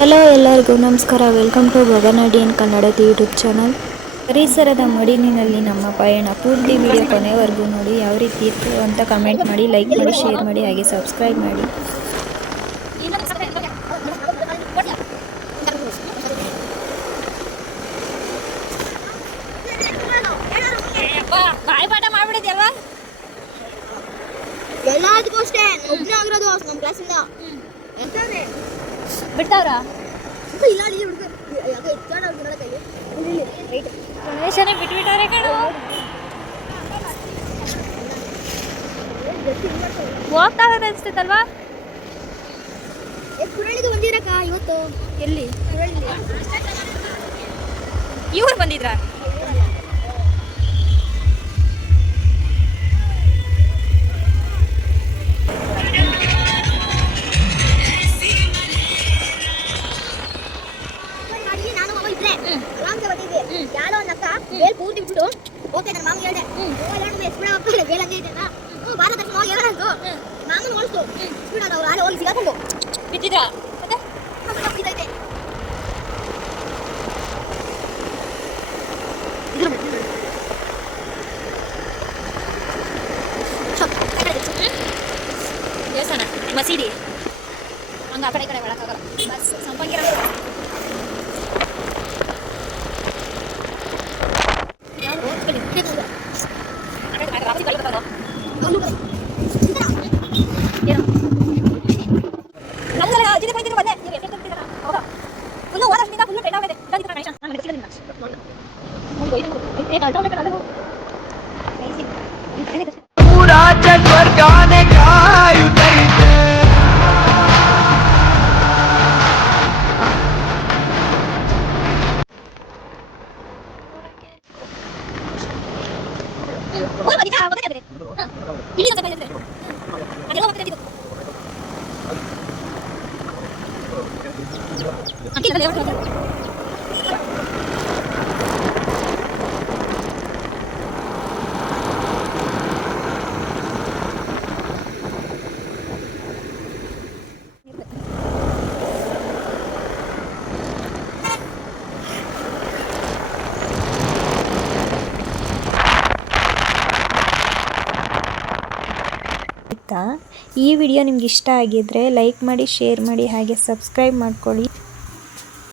Hello ಎಲ್ಲರಿಗೂ ನಮಸ್ಕಾರ. Welcome to Gaganadi in Kannada YouTube channel. ಪರಿಸರದ ಮಡಿಲಿನಲ್ಲಿ ನಮ್ಮ ಪಯಣ. ಪೂರ್ತಿ ವಿಡಿಯೋ ಕೊನೆವರೆಗೂ ನೋಡಿ. ಯಾವ ರೀತಿ ಇತ್ತು ಅಂತ ಕಮೆಂಟ್ ಮಾಡಿ, ಲೈಕ್ ಮಾಡಿ, ಶೇರ್ ಮಾಡಿ, ಹಾಗೆ ಸಬ್ಸ್ಕ್ರೈಬ್ ಮಾಡಿ. ಎಲ್ಲದಕ್ಕೂ ಅಷ್ಟೇ ಒಬ್ಬನೇ ಆಗಿರೋದು ನಮ್ಮ ಕ್ಲಾಸಿಂದ ಬಿಡ್ತಾವ್ರ ಇಲ್ಲ ಗಣೇಶನೇ ಬಿಟ್ಬಿಟ್ಟಾರೆ ಕಣು. ಹೋಗ್ತಾವೆ ಅನ್ಸ್ತೈತಲ್ವಾ? ಕುರಳಿಗೆ ಬಂದಿರಕ್ಕ ಇವತ್ತು. ಎಲ್ಲಿ ಇವ್ರು ಬಂದಿದ್ರ? ಯಾರೋ ಒಂದು ಅಕ್ಕ ಬೇಲ್ ಪೂರ್ತಿ ಬಿಟ್ಟು ಓಕೆ ನನ್ನ ಮಾಮ ಹೇಳ್ದೆ ಸ್ಪೀಡ್ ಹೋಗ್ತಾರೆ ಬೇಲ್ ಹಂಗೆ ಇದೆ ಬಾರ ತಕ್ಷಣ ಹೋಗಿ ಹೇಳೋದು ಮಾಮನ ಓಡಿಸ್ತು ಸ್ಪೀಡ್ ಅವ್ರು ಆಳೆ ಹೋಗಿ ಸಿಗಾಕೊಂಡು ಬಿದ್ದಿದ್ರ? ಇದೈತೆ ದೇವಸ್ಥಾನ ಮಸೀದಿ ಹಂಗ ಆ ಕಡೆ ಈ ಕಡೆ ಒಳಕಾಗಲ್ಲ. ಬಸ್ ಸಂಪಂಗಿರ पूरा जगवर गाने गायुतैते ಈ ವಿಡಿಯೋ ನಿಮ್ಗೆ ಇಷ್ಟ ಆಗಿದ್ರೆ ಲೈಕ್ ಮಾಡಿ, ಶೇರ್ ಮಾಡಿ, ಹಾಗೆ ಸಬ್ಸ್ಕ್ರೈಬ್ ಮಾಡ್ಕೊಳ್ಳಿ.